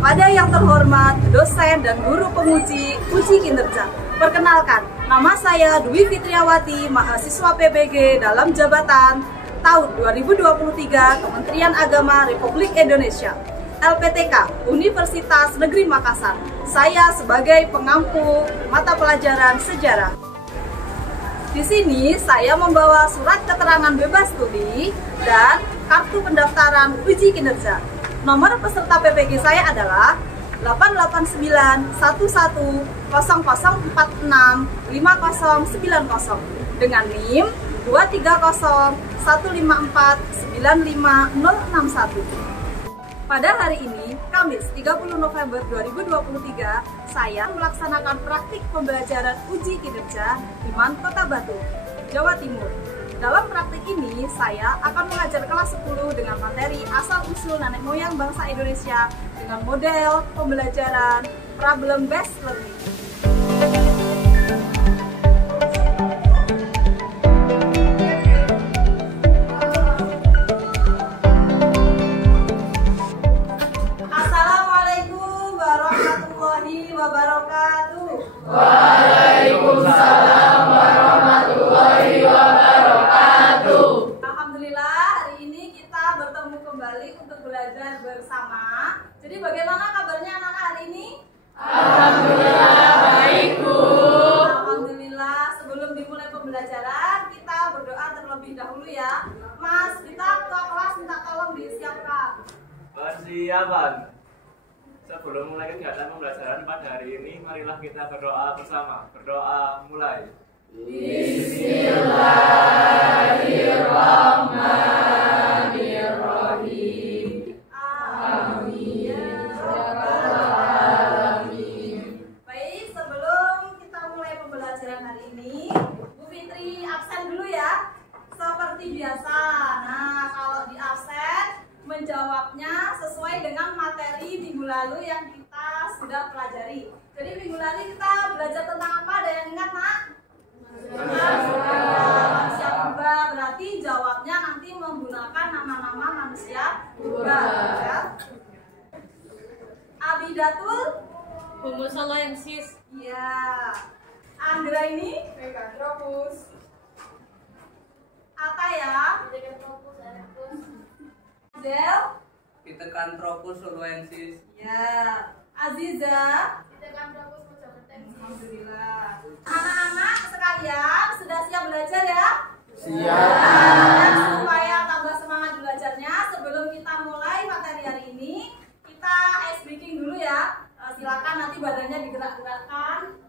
Kepada yang terhormat, dosen dan guru penguji uji kinerja. Perkenalkan, nama saya Dwi Fitriawati, mahasiswa PPG dalam jabatan tahun 2023 Kementerian Agama Republik Indonesia. LPTK, Universitas Negeri Makassar. Saya sebagai pengampu mata pelajaran sejarah. Di sini saya membawa surat keterangan bebas studi dan kartu pendaftaran uji kinerja. Nomor peserta PPG saya adalah 8891100465090 dengan NIM 23015495061. Pada hari ini, Kamis 30 November 2023, saya melaksanakan praktik pembelajaran uji kinerja di MAN Kota Batu, Jawa Timur. Dalam praktik ini, saya akan mengajar kelas 10 dengan materi asal-usul nenek moyang bangsa Indonesia dengan model pembelajaran problem based learning. Waalaikumsalam warahmatullahi wabarakatuh. Alhamdulillah, hari ini kita bertemu kembali untuk belajar bersama. Jadi bagaimana kabarnya anak-anak hari ini? Alhamdulillah baik, Bu. Alhamdulillah, sebelum dimulai pembelajaran kita berdoa terlebih dahulu ya. Mas, kita ketua kelas minta tolong disiapkan. Persiapan. Sebelum mulai kegiatan pembelajaran pada hari ini, marilah kita berdoa bersama. Berdoa mulai. Bismillahirrahmanirrahim. Amin. Baik, sebelum kita mulai pembelajaran hari ini, Bu Fitri absen dulu ya. Seperti biasa. Nah, kalau di absen menjawabnya sesuai dengan materi minggu lalu yang kita sudah pelajari. Jadi minggu lalu kita belajar tentang apa? Ada yang ingat, Nak? Manusia purba. Berarti jawabnya nanti menggunakan nama-nama manusia purba. Ya. Abidatul Homo sapiens. Iya. Anggra ini Meganthropus. Ataya Zel Pithecanthropus soluensis. ya. Aziza Alhamdulillah. Anak-anak sekalian sudah siap belajar ya? Siap. Supaya tambah semangat belajarnya, sebelum kita mulai materi hari ini, kita ice breaking dulu ya. Silakan nanti badannya digerak-gerakkan.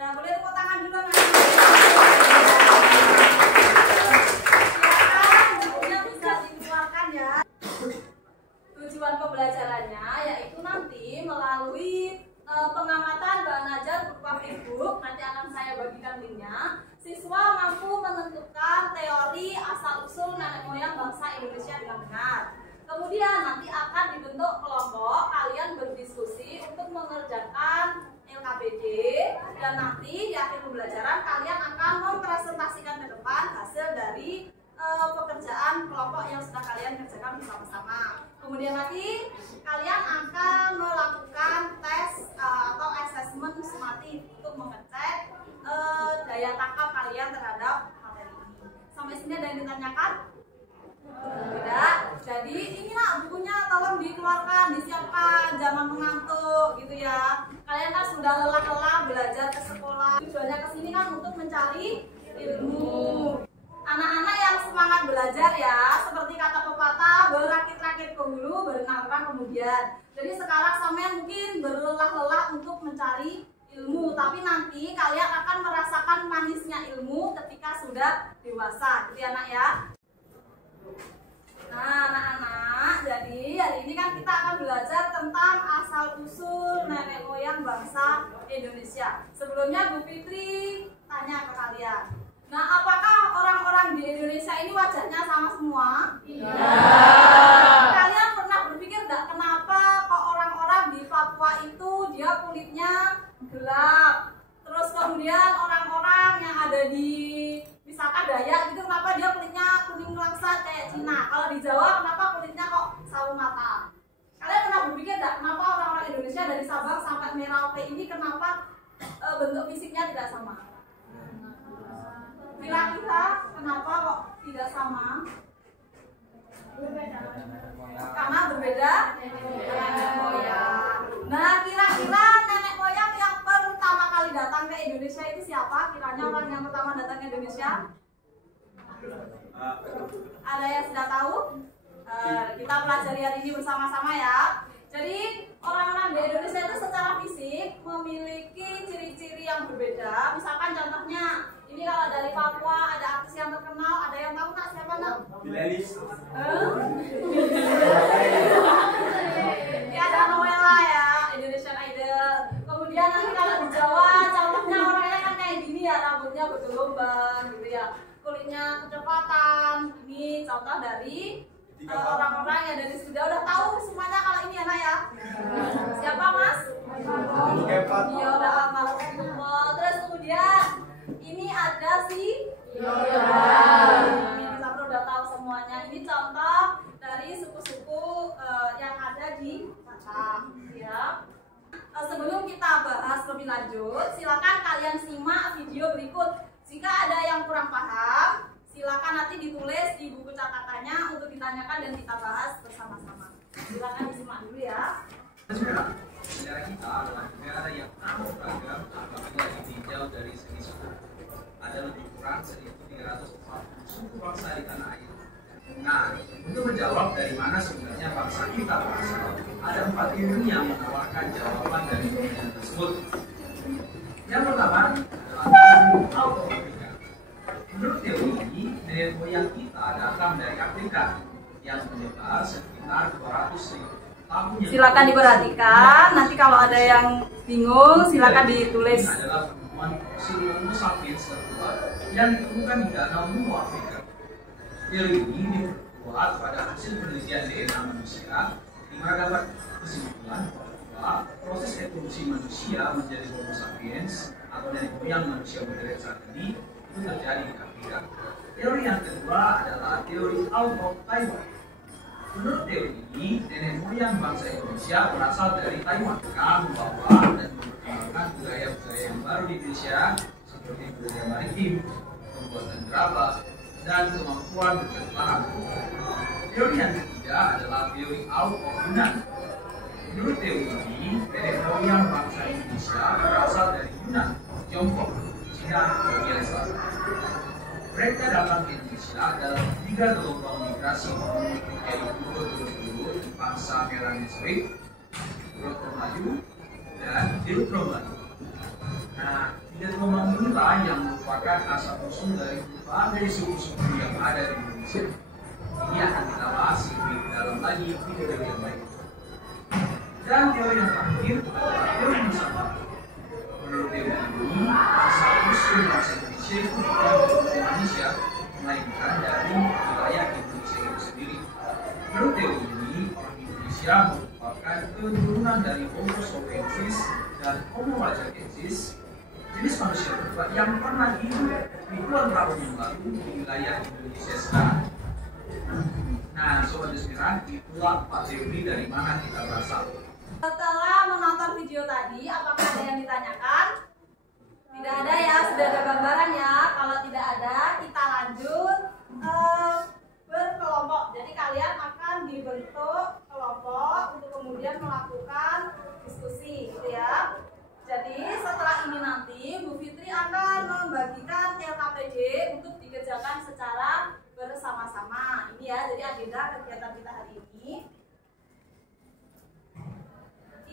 Nah, boleh tepuk tangan dulu anak. Silakan bukunya bisa dikeluarkan ya. Tujuan pembelajarannya yaitu nanti melalui pengamatan bahan ajar berupa flipbook, nanti akan saya bagikan linknya. Siswa mampu menentukan teori asal-usul nenek moyang bangsa Indonesia dengan benar. Kemudian nanti akan dibentuk kelompok, kalian berdiskusi untuk mengerjakan LKPD, dan nanti di akhir pembelajaran kalian akan mempresentasikan ke depan hasil dari pekerjaan kelompok yang sudah kalian kerjakan bersama-sama. Kemudian nanti kalian akan melakukan tes atau asesmen sumatif untuk mengecek daya tangkap kalian terhadap materi ini. Sampai sini ada yang ditanyakan? Tidak. Jadi ini nak bukunya tolong dikeluarkan, disiapkan, jangan mengantuk gitu ya. Kalian kan sudah lelah-lelah belajar ke sekolah. Tujuannya ke sini kan untuk mencari ilmu. Anak-anak yang semangat belajar ya, seperti kata pepatah, berakit-rakit ke hulu, berenang-renang kemudian. Jadi sekarang sampean mungkin berlelah-lelah untuk mencari ilmu, tapi nanti kalian akan merasakan manisnya ilmu ketika sudah dewasa, gitu ya nak ya. Nah anak-anak, jadi hari ini kan kita akan belajar tentang asal-usul nenek moyang bangsa Indonesia. Sebelumnya Bu Fitri tanya ke kalian, nah apakah orang-orang di Indonesia ini wajahnya sama semua? Iya. Kalian pernah berpikir enggak kenapa kok orang-orang di Papua itu dia kulitnya gelap, terus kemudian orang-orang yang ada di misalkan Dayak gitu kenapa dia kulitnya kuning langsat kayak Cina, kalau di Jawa kenapa kulitnya kok sawo mata? Kalian pernah berpikir enggak kenapa orang-orang Indonesia dari Sabang sampai Merauke ini kenapa bentuk fisiknya tidak sama? Kira-kira kenapa kok tidak sama? Karena berbeda nenek moyang. Nah, kira-kira nenek moyang yang pertama kali datang ke Indonesia itu siapa? Kiranya orang yang pertama datang ke Indonesia? Ada yang sudah tahu? Kita pelajari hari ini bersama-sama ya. Jadi orang-orang di Indonesia itu secara fisik memiliki ciri-ciri yang berbeda. Misalkan contohnya, ini kalau dari Papua ada artis yang terkenal, ada yang tahu nggak siapa nak? Bilelis. Ya ada Noella ya, Indonesian Idol. Kemudian nanti kalau di Jawa, contohnya orangnya kan kayak gini ya, rambutnya bergelombang gitu ya, kulitnya kecoklatan. Ini contoh dari orang-orang yang dari sudah udah tahu semuanya kalau ini anak ya. Siapa mas? Iya udah hafal. Terus kemudian ini ada si ini sampai udah tahu semuanya. Ini contoh dari suku-suku yang ada di Batam ya. Sebelum kita bahas lebih lanjut, silakan kalian simak video berikut. Jika ada yang kurang paham, silakan nanti ditulis di buku catatannya untuk ditanyakan dan kita bahas bersama-sama. Silakan disimak dulu ya. Sejarah kita adalah negara yang amat beragam apabila ditinjau dari segi suku. Ada lebih kurang 1.340 suku bangsa di tanah air. Nah, untuk menjawab dari mana sebenarnya bangsa kita berasal, ada 4 teori yang menawarkan jawaban dari pertanyaan tersebut. Yang pertama adalah teori Auto-Afrika. Menurut teori ini, nenek moyang kita datang dari Afrika yang menyebar sekitar 200.000 tahun. Silakan diperhatikan. Nanti kalau ada yang bingung, silakan ditulis. Ini adalah penemuan fosil Homo sapiens tertua yang ditemukan di Danau Luo Afrika. Teori ini diperkuat pada hasil penelitian DNA manusia, di mana dapat kesimpulan bahwa proses evolusi manusia menjadi Homo sapiens atau nenek moyang manusia modern saat ini itu terjadi di Afrika. Teori yang kedua adalah teori out of Taiwan. Menurut teori ini, nenek moyang bangsa Indonesia berasal dari Taiwan karena membawa dan memperkenalkan budaya-budaya yang baru di Indonesia seperti budaya maritim, pembuatan gerabah, dan kemampuan berpetualang. Teori yang ketiga adalah teori out of Yunan. Menurut teori ini, nenek moyang bangsa Indonesia berasal dari Yunan, Tiongkok, Cina, dan Korea Selatan. Mereka datang ke Indonesia dalam 3 gelombang migrasi, yaitu Turut bangsa Melanesoid, Turut Melayu, dan Deutero Melayu. Nah, 3 gelombang inilah yang merupakan asal-usul dari berbagai suku-suku yang ada di Indonesia. Ini akan kita bahas lebih dalam lagi di video yang lain. Dan teori yang terakhir adalah teori Nusantara. Menurut teori ini, asal-usul bangsa Indonesia itu bukan dari Indonesia, melainkan dari wilayah Indonesia itu sendiri. Menurut teori ini, orang Indonesia merupakan keturunan dari Homo sapiens dan Homo waldensis, jenis manusia kedua yang pernah hidup ribuan tahun yang lalu di wilayah Indonesia sekarang. Nah, sobat Desmiran, itulah 4 teori dari mana kita berasal. Setelah menonton video tadi, apakah ada yang ditanyakan? Tidak ada ya, sudah ada gambaran ya. Kalau tidak ada, kita lanjut berkelompok. Jadi kalian akan dibentuk kelompok untuk kemudian melakukan diskusi, gitu ya. setelah ini nanti Bu Fitri akan membagikan LKPD untuk dikerjakan secara bersama-sama. Ini ya, jadi agenda kegiatan kita hari ini.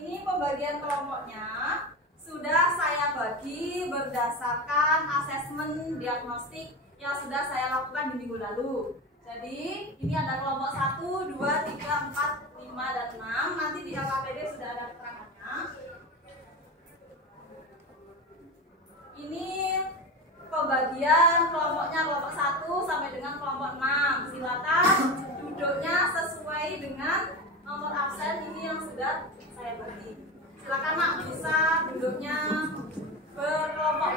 Ini pembagian kelompoknya sudah saya bagi berdasarkan asesmen diagnostik yang sudah saya lakukan di minggu lalu. Jadi ini ada kelompok 1, 2, 3, 4, 5, dan 6. Nanti di LKPD sudah ada keterangannya. Ini pembagian kelompoknya kelompok 1 sampai dengan kelompok 6. Silakan duduknya sesuai dengan nomor absen ini yang sudah saya bagi. Silakan Mak, bisa duduknya berkelompok.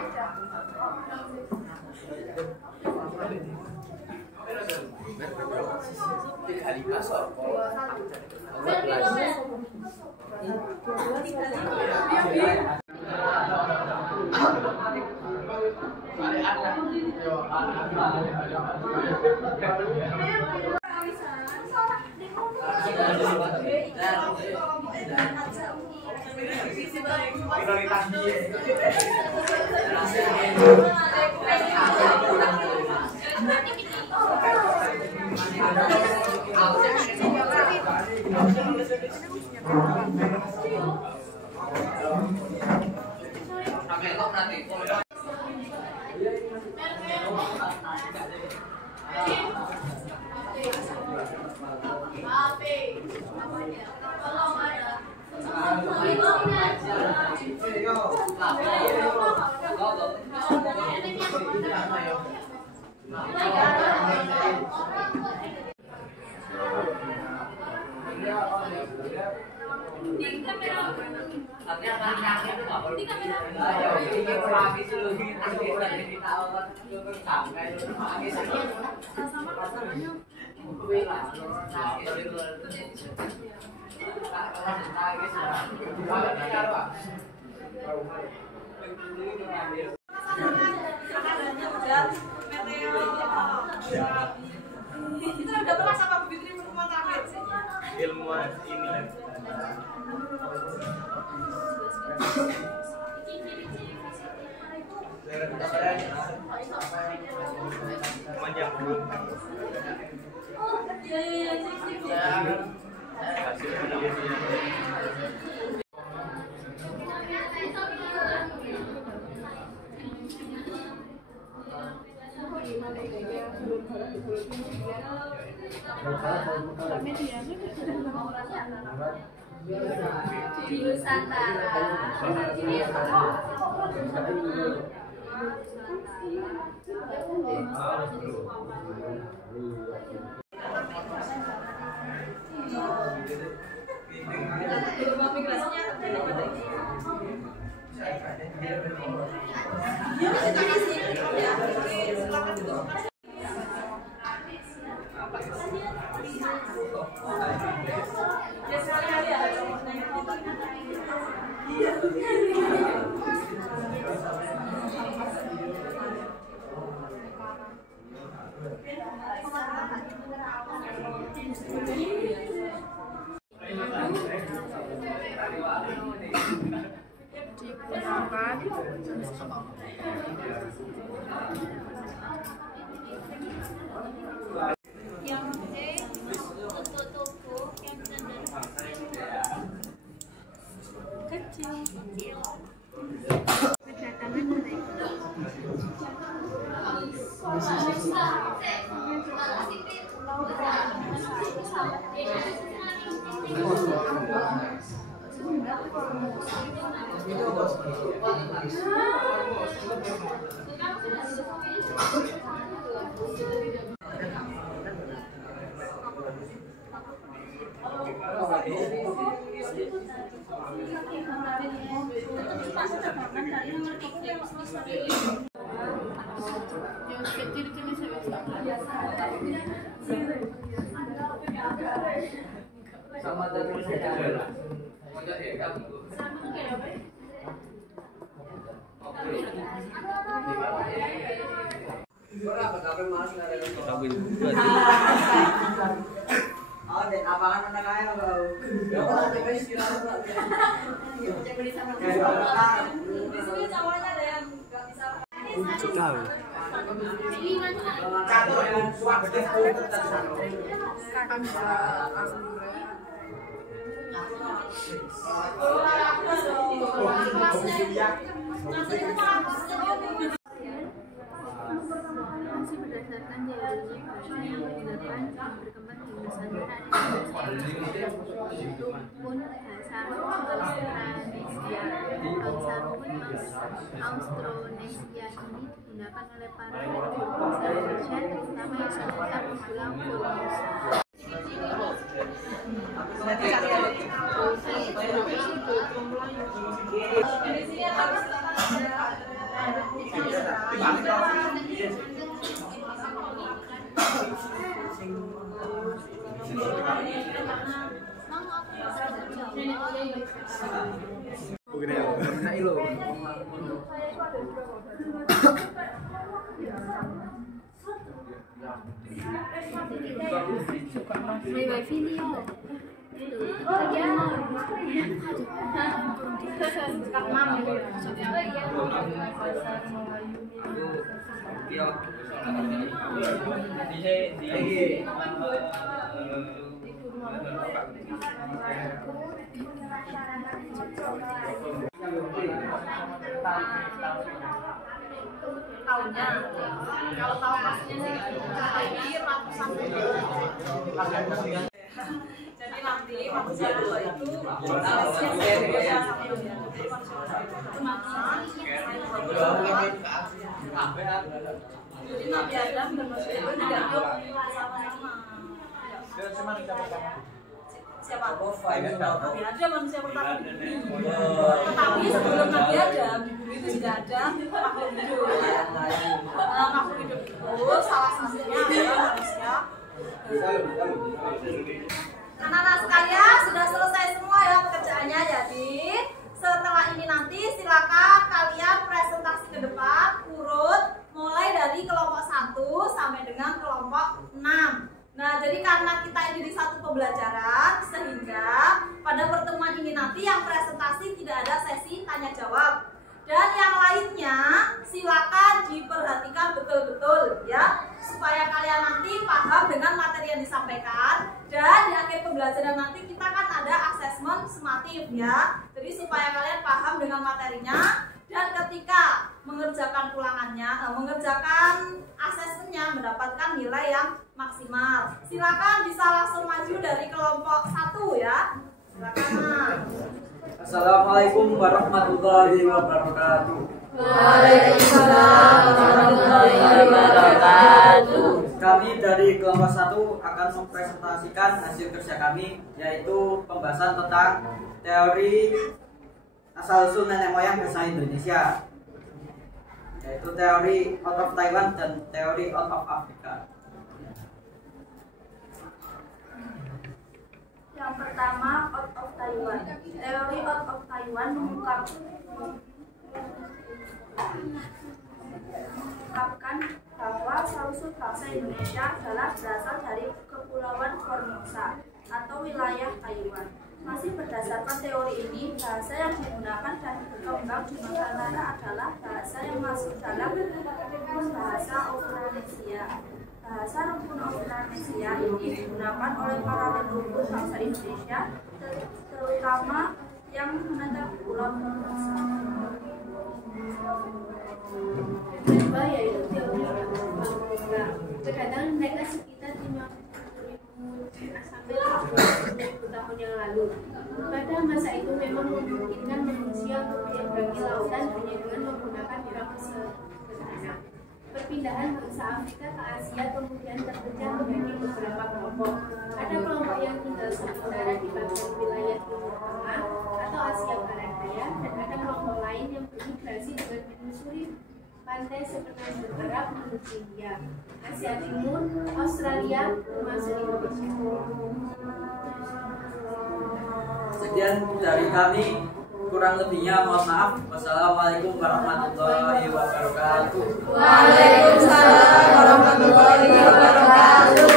Kita udah pernah sama Bu Fitri rumah terakhir Ilmuwan ini. Panjang dulu. Hasil penelitian. Yang untuk tubuh yang kecil. Sama terus ya. Di sini Masih berdasarkan teori bahasa yang digunakan dan berkembang di Nusantara itu pun bahasa Austronesia. Bahasa rukun Austronesia ini digunakan oleh para penduduk bangsa Indonesia, terutama yang sekitar Pulau Formosa. May wifi dia. Tahunnya, kalau tahun pastinya sih lagi ratusan jadi nanti manusia tua itu jadi Nabi Adam dan manusia itu digantung sama-sama. Siapa? Nabi Adam manusia pertama di bumi. Tetapi sebelum Nabi Adam di bumi itu sudah ada makhluk hidup. Makhluk hidup itu salah satunya adalah manusia. Anak-anak sekalian sudah selesai semua ya pekerjaannya. Jadi setelah ini nanti silakan kalian presentasi ke depan urut mulai dari kelompok 1 sampai dengan kelompok 6. Nah, jadi karena kita ini di satu pembelajaran, sehingga pada pertemuan ini nanti yang presentasi tidak ada sesi tanya jawab. Dan yang lainnya silakan diperhatikan betul-betul ya, supaya kalian nanti paham dengan materi yang disampaikan. Dan di akhir pembelajaran nanti kita kan ada asesmen sumatif ya. Jadi supaya kalian paham dengan materinya. Dan ketika mengerjakan ulangannya, mengerjakan asesmennya mendapatkan nilai yang maksimal. Silakan bisa langsung maju dari kelompok 1 ya. Silakan. Assalamualaikum warahmatullahi wabarakatuh. Waalaikumsalam warahmatullahi wabarakatuh. Kami dari kelompok 1 akan mempresentasikan hasil kerja kami, yaitu pembahasan tentang teori asal-usul nenek moyang bahasa Indonesia, yaitu teori out of Taiwan dan teori out of Afrika. Yang pertama, out of Taiwan. Teori out of Taiwan mengungkapkan bahwa asal-usul bahasa Indonesia adalah berasal dari Kepulauan Formosa atau wilayah Taiwan. Masih berdasarkan teori ini, bahasa yang digunakan dan berkembang di Nusantara adalah bahasa yang masuk dalam rukun bahasa Austronesia. Bahasa rukun Austronesia ini digunakan oleh para leluhur bangsa Indonesia, terutama yang menetap Pulau Formosa. Kedua yaitu teori Afrika. Kedatangan mereka sekitar 50.000 sampai 70.000 tahun yang lalu. Pada masa itu memang memungkinkan manusia untuk menyeberangi lautan hanya dengan menggunakan perahu sederhana. Perpindahan bangsa Afrika ke Asia kemudian terpecah menjadi beberapa kelompok. Ada kelompok yang tinggal sementara di bagian wilayah Timur Tengah atau Asia Barat Daya, dan ada kelompok lain yang bermigrasi dengan menyusuri pantai semenanjung Arab menuju India, Asia Timur, Australia, termasuk Indonesia. Sekian dari kami, kurang lebihnya mohon maaf. Wassalamualaikum warahmatullahi wabarakatuh. Waalaikumsalam warahmatullahi wabarakatuh.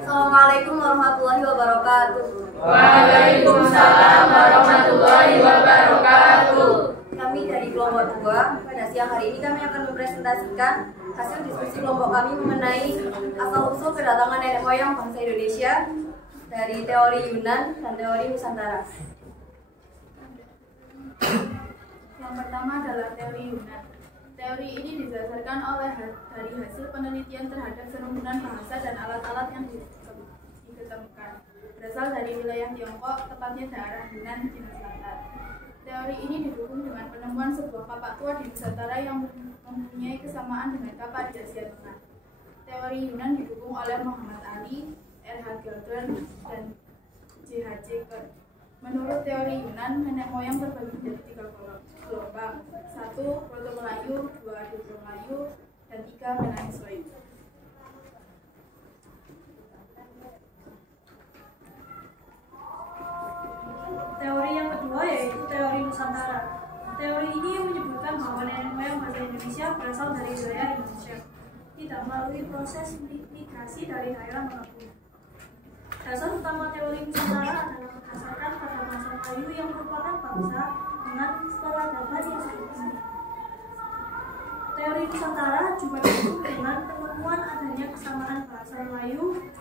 Assalamualaikum warahmatullahi wabarakatuh. Waalaikumsalam warahmatullahi wabarakatuh. Kami dari kelompok siang hari ini kami akan mempresentasikan hasil diskusi kelompok kami mengenai asal-usul kedatangan nenek moyang bangsa Indonesia dari teori Yunan dan teori Nusantara. Yang pertama adalah teori Yunan. Teori ini didasarkan dari hasil penelitian terhadap kerumunan bahasa dan alat-alat yang ditemukan. Berasal dari wilayah Tiongkok, tepatnya daerah Yunan, Cina Selatan. Teori ini didukung dengan penemuan sebuah kapak tua di Nusantara yang mempunyai kesamaan dengan kapak di Asia Tengah. Teori Yunan didukung oleh Muhammad Ali, R.H. Gordon, dan J.H. Kerr. Menurut teori Yunan, nenek moyang terbagi menjadi 3 gelombang. 1. Proto-Melayu, 2. Afro-Melayu, dan 3. Melanesoid. Teori yang kedua yaitu teori Nusantara. Teori ini menyebutkan bahwa nenek moyang bangsa Indonesia berasal dari wilayah Indonesia, tidak melalui proses migrasi dari daerah manapun. Dasar utama teori Nusantara adalah berdasarkan pada bangsa Melayu yang merupakan bangsa dengan peradaban yang sangat tinggi. Teori Nusantara juga didukung dengan penemuan adanya kesamaan bahasa Melayu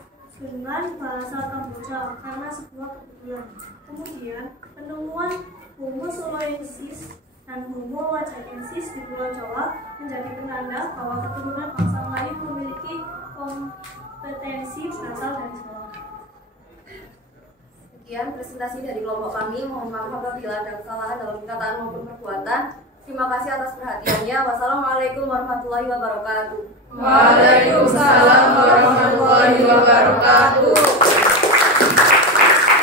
dengan bahasa Kamboja karena sebuah kebetulan. Kemudian penemuan Homo soloensis dan Homo wajakensis di Pulau Jawa menjadi penanda bahwa keturunan bangsa Melayu memiliki kompetensi berasal dari Jawa. Sekian presentasi dari kelompok kami. Mohon maaf apabila ada kesalahan dalam perkataan maupun perbuatan. Terima kasih atas perhatiannya. Wassalamualaikum warahmatullahi wabarakatuh. Waalaikumsalam warahmatullahi wabarakatuh.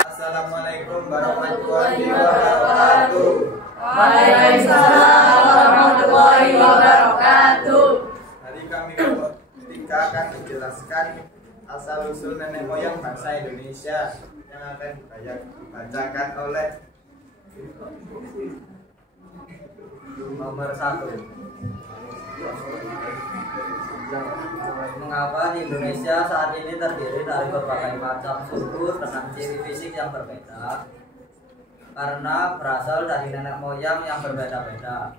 Assalamualaikum warahmatullahi wabarakatuh. Waalaikumsalam warahmatullahi wabarakatuh. Hari kami kelompok 3 akan menjelaskan asal-usul nenek moyang bangsa Indonesia yang akan dibacakan oleh nomor 1. Mengapa di Indonesia saat ini terdiri dari berbagai macam suku dengan ciri fisik yang berbeda? Karena berasal dari nenek moyang yang berbeda-beda.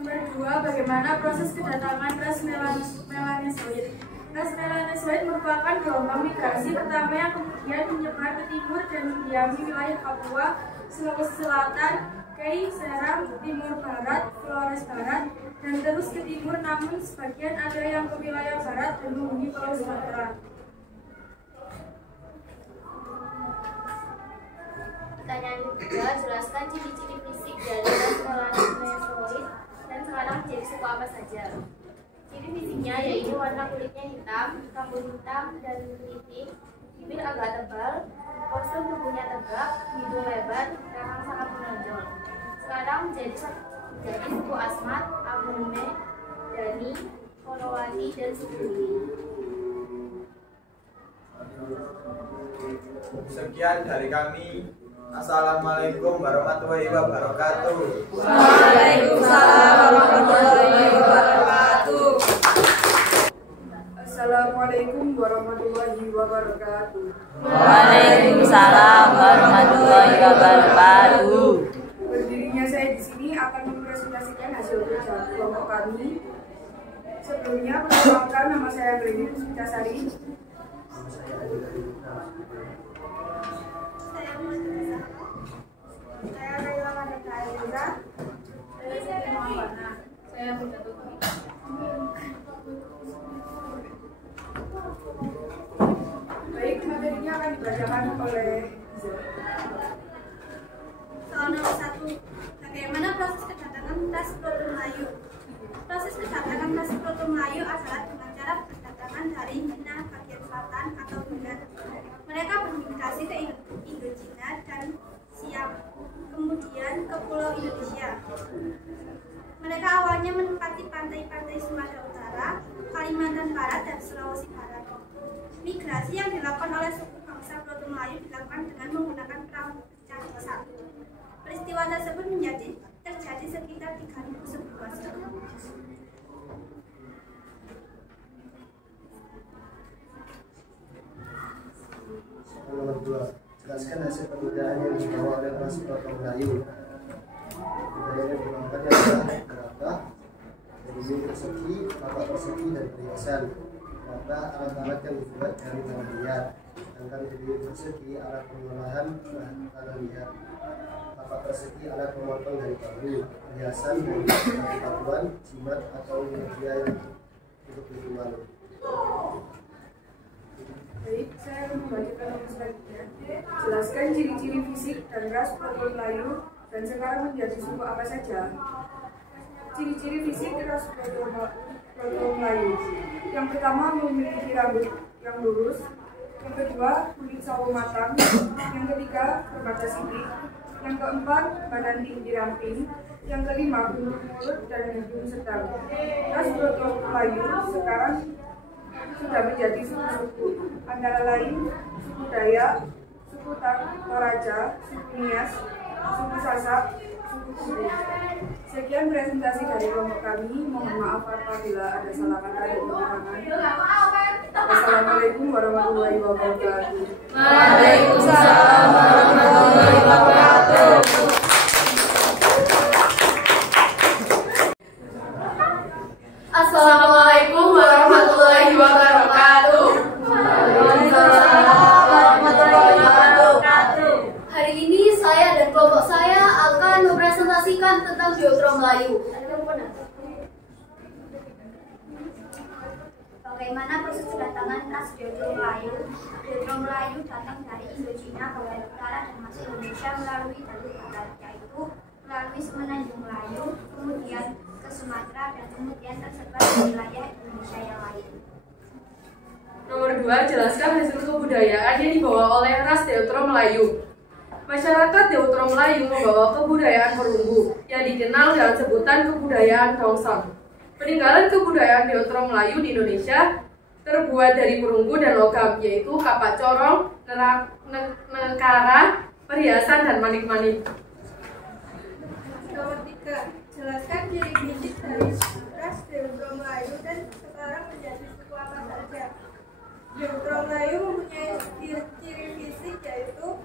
Nomor 2, bagaimana proses kedatangan ras Melanesoid? Ras Melanesoid merupakan gelombang migrasi pertama yang kemudian menyebar ke timur dan mendiami wilayah Papua, Sulawesi Selatan, Kei, Seram, Timur Barat, Flores Barat, dan terus ke timur, namun sebagian ada yang ke wilayah barat dan menghuni Pulau Sumatera. Pertanyaan kedua, jelaskan ciri-ciri fisik dari ras Melanesoid dan sekarang menjadi suku apa saja. Ciri fisiknya yaitu warna kulitnya hitam, rambut hitam dan putih, bibir agak tebal, postur tubuhnya tegak, hidung lebar, rahang sangat menonjol. Sekarang menjadi suku Asmat, Amume, Dani, Konowati, dan suku Uli. Sekian dari kami. Assalamualaikum warahmatullahi wabarakatuh. Waalaikumsalam warahmatullahi wabarakatuh. Assalamualaikum warahmatullahi wabarakatuh. Waalaikumsalam warahmatullahi wabarakatuh. Berdirinya saya di sini akan mempresentasikan hasil kerja kelompok kami. Sebelumnya perkenalkan, nama saya Glenny Puspitasari. Saya Laila Wanita Elisa. Saya Siti Maulana. Saya Budatul. Baik, materinya akan dibacakan oleh Soal nomor 1. Bagaimana proses kedatangan ras Proto-Melayu? Proses kedatangan ras Proto-Melayu adalah dengan cara kedatangan dari Cina bagian selatan atau Yunan. Mereka bermigrasi ke Indochina dan Siam, kemudian ke Pulau Indonesia. Mereka awalnya menempati pantai-pantai Sumatera Utara, Kalimantan Barat, dan Sulawesi Barat. Migrasi yang dilakukan oleh suku bangsa Proto-Melayu dilakukan dengan menggunakan perahu pecah. Peristiwa tersebut terjadi sekitar 3000 sebelum Masehi. Nomor 2. Jelaskan hasil penelitian yang dibawa oleh ras Proto-Melayu. budaya yang dikembangkan adalah gerabah, dari persegi, tapak persegi dan perhiasan. Gerabah alat-alat yang dibuat dari tanah liat, sedangkan dari persegi alat pengolahan bahan tanah liat. Tapak persegi alat memotong dari bambu, perhiasan dari batuan, jimat atau media yang untuk ritual. Baik, saya membacakan nomor selanjutnya. Jelaskan ciri-ciri fisik dan ras Proto Melayu dan sekarang menjadi suku apa saja. Ciri-ciri fisik ras Proto Melayu. Yang pertama, memiliki rambut yang lurus. Yang kedua, kulit sawo matang. Yang ketiga, berbata sipit. Yang keempat, badan tinggi ramping. Yang kelima, bentuk mulut dan hidung sedang. Ras Proto Melayu sekarang sudah menjadi suku-suku, antara lain suku Dayak, suku Toraja, suku Nias, suku Sasak, suku Kudu. Sekian presentasi dari kelompok kami. Mohon maaf apabila ada salah kata dan kekurangan. Wassalamualaikum warahmatullahi wabarakatuh. Waalaikumsalam warahmatullahi wabarakatuh. Assalamualaikum warahmatullahi wabarakatuh. Waalaikumsalam warahmatullahi wabarakatuh. Hari ini saya dan kelompok saya akan mempresentasikan tentang Deuteronomi Melayu. Bagaimana proses kedatangan ras Deuteronomi Melayu? Deuteronomi Melayu datang dari Indochina bagian utara dan masuk Indonesia melalui jalur barat, yaitu melalui Semenanjung Melayu, kemudian ke Sumatera, dan kemudian tersebar di wilayah Indonesia yang lain. Nomor 2, jelaskan hasil kebudayaan yang dibawa oleh ras Deuteronomi Melayu. Masyarakat Deuteronomi Melayu membawa kebudayaan perunggu yang dikenal dengan sebutan kebudayaan Dongsang. Peninggalan kebudayaan Deuteronomi Melayu di Indonesia terbuat dari perunggu dan logam, yaitu kapak corong, nekara, perhiasan, dan manik-manik. Nomor 3, jelaskan ciri fisik dari ras Deuteronomi Melayu dan sekarang menjadi suku apa saja. Deuteronomi Melayu mempunyai ciri fisik, yaitu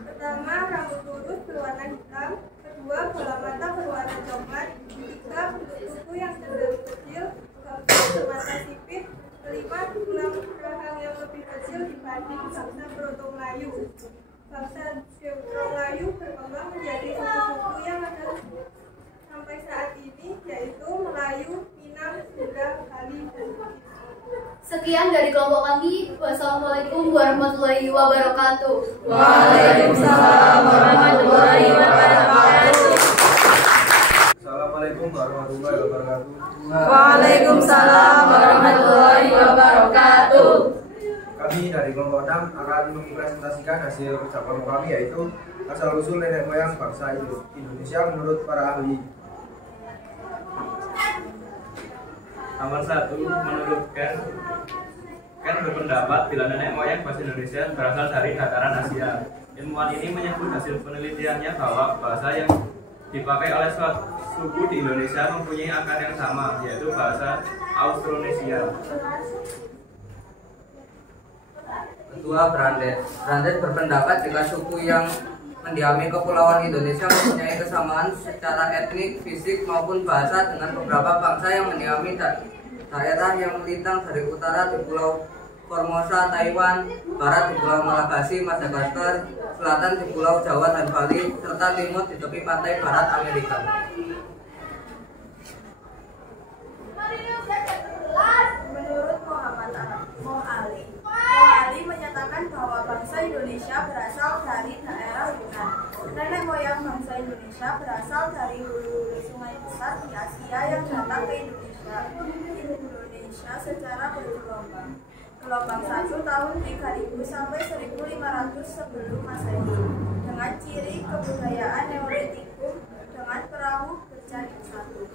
pertama, rambut lurus berwarna hitam. Kedua, bola mata berwarna coklat. Ketiga, bentuk kuku yang cenderung kecil. Keempat, bermata sipit. Kelima, tulang rahang yang lebih kecil dibanding bangsa Proto Melayu. Bangsa Deuteronomi Melayu berkembang menjadi suku-suku yang ada sampai saat ini, yaitu Melayu, Minang, Sunda, Bali, dan Bugis. Sekian dari kelompok kami. Wassalamualaikum warahmatullahi wabarakatuh. Waalaikumsalam warahmatullahi wabarakatuh. Assalamualaikum warahmatullahi wabarakatuh. Waalaikumsalam warahmatullahi wabarakatuh. Kami dari kelompok 6 akan mempresentasikan hasil kerja kelompok kami, yaitu asal-usul nenek moyang bangsa Indonesia menurut para ahli. Nomor 1, menurutkan berpendapat bila nenek moyang bahasa Indonesia berasal dari dataran Asia. Ilmuwan ini menyebut hasil penelitiannya bahwa bahasa yang dipakai oleh suatu suku di Indonesia mempunyai akar yang sama, yaitu bahasa Austronesia. Kedua, Brandes berpendapat jika suku yang mendiami kepulauan Indonesia mempunyai kesamaan secara etnik, fisik, maupun bahasa dengan beberapa bangsa yang mendiami daerah yang melintang dari utara di Pulau Formosa, Taiwan, barat di Pulau Malagasy, Madagaskar, selatan di Pulau Jawa dan Bali, serta timur di tepi pantai barat Amerika. Menurut Muhammad Ali menyatakan bahwa bangsa Indonesia berasal dari daerah Yunan. Nenek moyang bangsa Indonesia berasal dari hulu sungai besar di Asia yang datang ke Indonesia secara bergelombang. Gelombang 1 tahun 3000 sampai 1500 sebelum Masehi dengan ciri kebudayaan Neolitikum dengan perahu berjadi satu.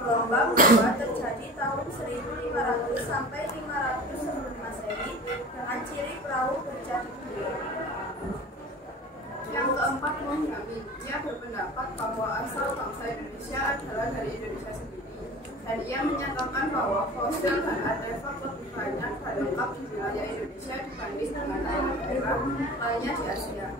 Gelombang 2 terjadi tahun 1500 sampai 500 sebelum Masehi dengan ciri perahu berjadi dua. Yang keempat, ia berpendapat bahwa asal bangsa Indonesia adalah dari Indonesia sendiri, dan ia menyatakan bahwa fosil dan artefak lebih banyak dan lengkap di wilayah Indonesia dibanding dengan daerah lainnya di Asia.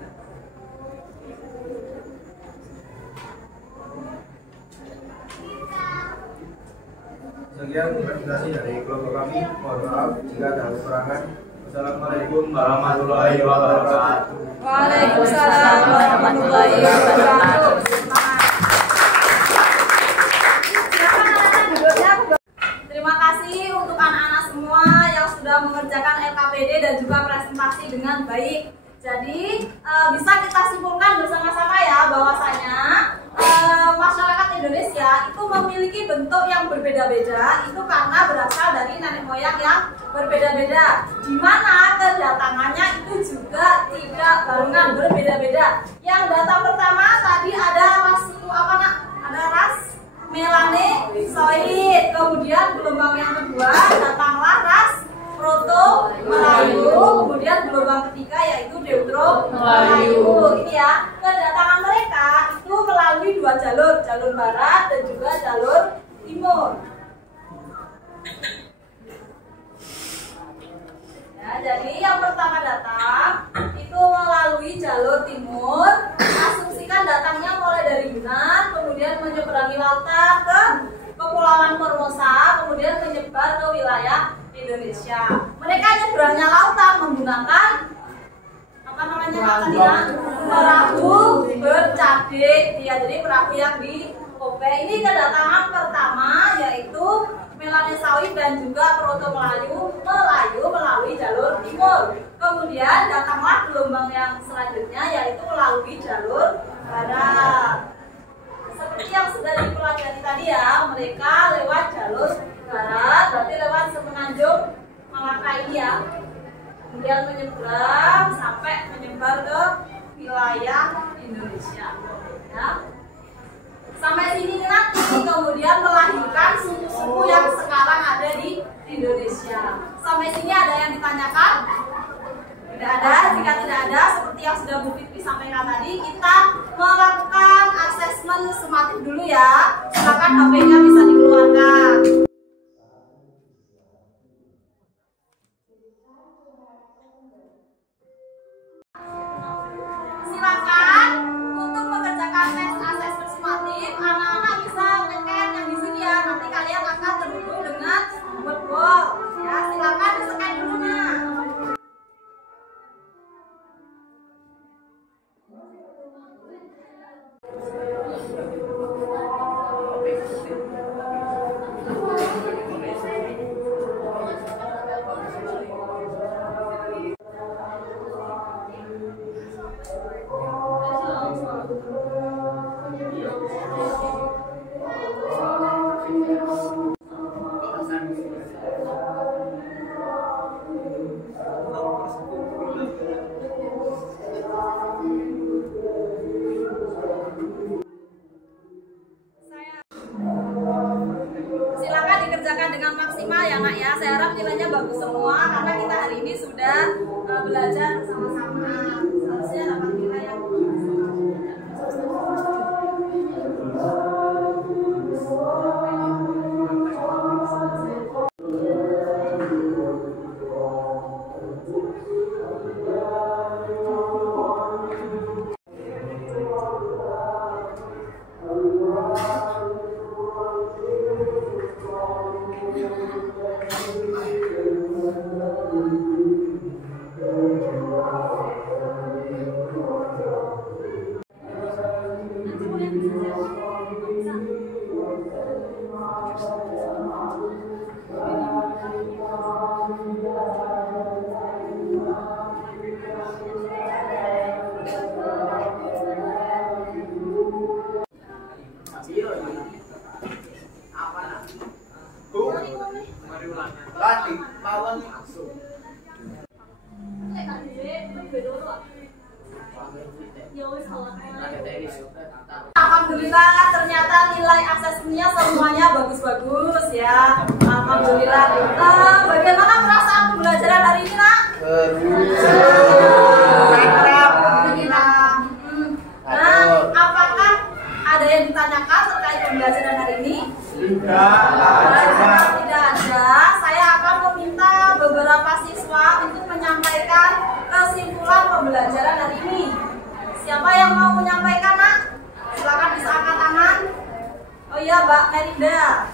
Demikian presentasi dari kelompok kami. Mohon maaf jika ada kekurangan. Wassalamualaikum warahmatullahi wabarakatuh. Waalaikumsalam warahmatullahi wabarakatuh. Terima kasih untuk anak-anak semua yang sudah mengerjakan LKPD dan juga presentasi dengan baik. Jadi bisa kita simpulkan bersama-sama ya bahwasanya masyarakat Indonesia itu memiliki bentuk yang berbeda-beda itu karena berasal dari nenek moyang yang berbeda-beda, di mana kedatangannya itu juga tidak barengan, berbeda-beda. Yang data pertama tadi ada ras suku apa nak? Ada ras Melanosoid. Kemudian gelombang yang kedua datanglah ras Proto Melayu, kemudian gelombang ketiga yaitu Deutero Melayu. Ini ya, kedatangan mereka itu melalui dua jalur, jalur barat dan juga jalur timur. Ya, jadi yang pertama datang itu melalui jalur timur. Asumsikan datangnya mulai dari Yunan, kemudian menyeberangi lautan ke Kepulauan Formosa, kemudian menyebar ke wilayah Indonesia. Mereka nyebrangnya lautan menggunakan apa namanya kalian? Perahu bercadik. Ya, jadi perahu yang di Oke, ini kedatangan pertama yaitu Melanosoid dan juga Proto Melayu melalui jalur timur. Kemudian datanglah gelombang yang selanjutnya yaitu melalui jalur barat. Seperti yang sudah dipelajari tadi ya, mereka lewat jalur barat, berarti lewat Semenanjung Malaka ini ya. Kemudian menyeberang sampai menyebar ke wilayah Indonesia. Ya. Sampai sini nanti kemudian melahirkan suku-suku yang sekarang ada di Indonesia. Sampai sini ada yang ditanyakan? Tidak ada. Jika tidak ada, seperti yang sudah Bu Fitri sampaikan tadi, kita melakukan asesmen sumatif dulu ya. Silakan HP-nya bisa dikeluarkan. Silakan untuk mengerjakan tes asesmen sumatif, anak-anak bisa nge-scan yang di sini ya. Nanti kalian akan terhubung dengan Wordwall. Ya, silakan di-scan dulu nah. Silakan dikerjakan dengan maksimal ya nak ya. Saya harap nilainya bagus semua karena kita hari ini sudah belajar bersama-sama. Seharusnya dapat nilai yang Alhamdulillah ternyata nilai asesmennya semuanya bagus-bagus ya. Alhamdulillah. Bagaimana perasaan pembelajaran hari ini nak? Nah, apakah ada yang ditanyakan terkait pembelajaran hari ini? Tidak ada. Saya akan meminta beberapa siswa untuk menyampaikan kesimpulan pembelajaran hari ini. Siapa yang mau menyampaikan nak? Silakan bisa angkat tangan. Oh iya Mbak Merinda.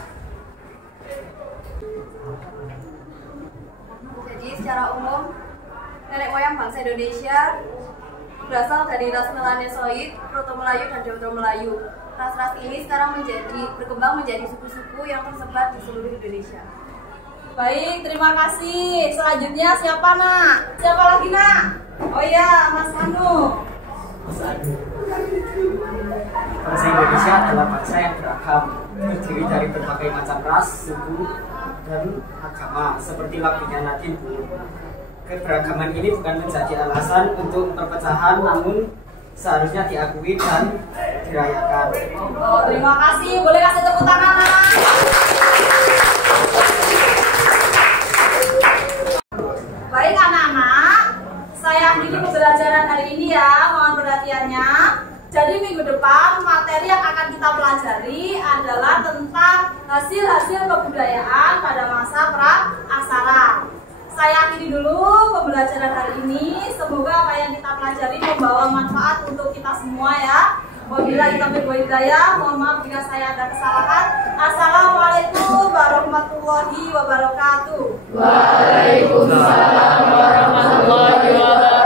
bangsa Indonesia berasal dari ras Melanesoid, Proto-Melayu, dan Deutero-Melayu. Ras-ras ini sekarang berkembang menjadi suku-suku yang tersebar di seluruh Indonesia. Baik, terima kasih. Selanjutnya siapa, Nak? Siapa lagi, Nak? Oh iya, Mas Anu. Bangsa Indonesia adalah bangsa yang beragam, terdiri dari berbagai macam ras, suku, dan agama, seperti lagunya Nadine Bu. Keberagaman ini bukan menjadi alasan untuk perpecahan, namun seharusnya diakui dan dirayakan. Oh, terima kasih. Boleh kasih tepuk tangan, Nak? Baik anak-anak, saya akhiri pembelajaran hari ini ya, mohon perhatiannya. Jadi minggu depan materi yang akan kita pelajari adalah tentang hasil-hasil kebudayaan pada masa pra-aksara. Saya akhiri dulu pembelajaran hari ini, semoga apa yang kita pelajari membawa manfaat untuk kita semua ya. Wabillahi taufiq wal hidayah, mohon maaf jika saya ada kesalahan. Assalamualaikum warahmatullahi wabarakatuh. Waalaikumsalam warahmatullahi wabarakatuh.